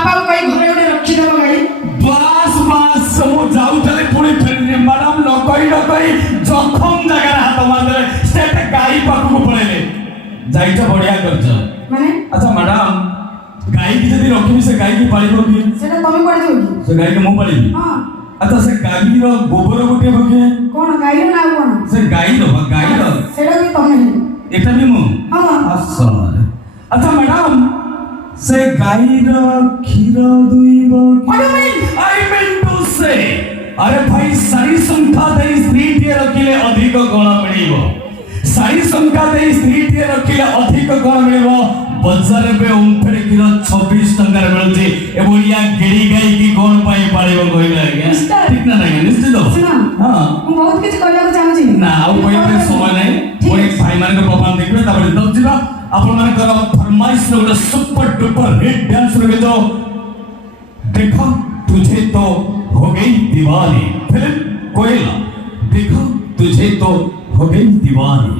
बापा को कई घरे उठे रखी देबो गाई बास बास मु जाउथले पुणी फेरि मैडम नकई जखम जगह हाथ मारले स्टेट गाई पाखु पळेले जाइछ बढ़िया करछ माने अच्छा मैडम गाई की जदी रखिबी से गाई की पालिबो की सेटा तमे पड़ जो की से गाई के मु पालिबी हां अच्छा से गाई रो गोबर गोटे बके कोन गाई रो ना कोन से गाई रो सेटा भी तमे एटा भी मु हां असर अच्छा मैडम से गाई रो क्षीर दुइबो आई मीन टू से अरे भाई सारी संख्या दे स्त्री टे रखिले अधिक गुण मिलिबो सारी संख्या दे स्त्री टे रखिले अधिक गुण मिलिबो बाजार में ओमफेरे किलो 26 टंका मिलुची ए बढ़िया गिड़ी गाई की कोन पाई पाळिबो कहिला आज्ञा ठीक ना नहीं निश्चित हां हम बहुत किछ कहला को चाहू छी ना आ कोई समय नहीं कोई भाई मान के प्रोग्राम देखबे तापर दब जिबा आपण मान कर फरमाइश रे ଗୋଟେ सुपर डुपर हिट डांस रे जो देखो तुझे तो हो गई दीवानी फिल्म कोयला देखो तुझे तो हो गई दीवानी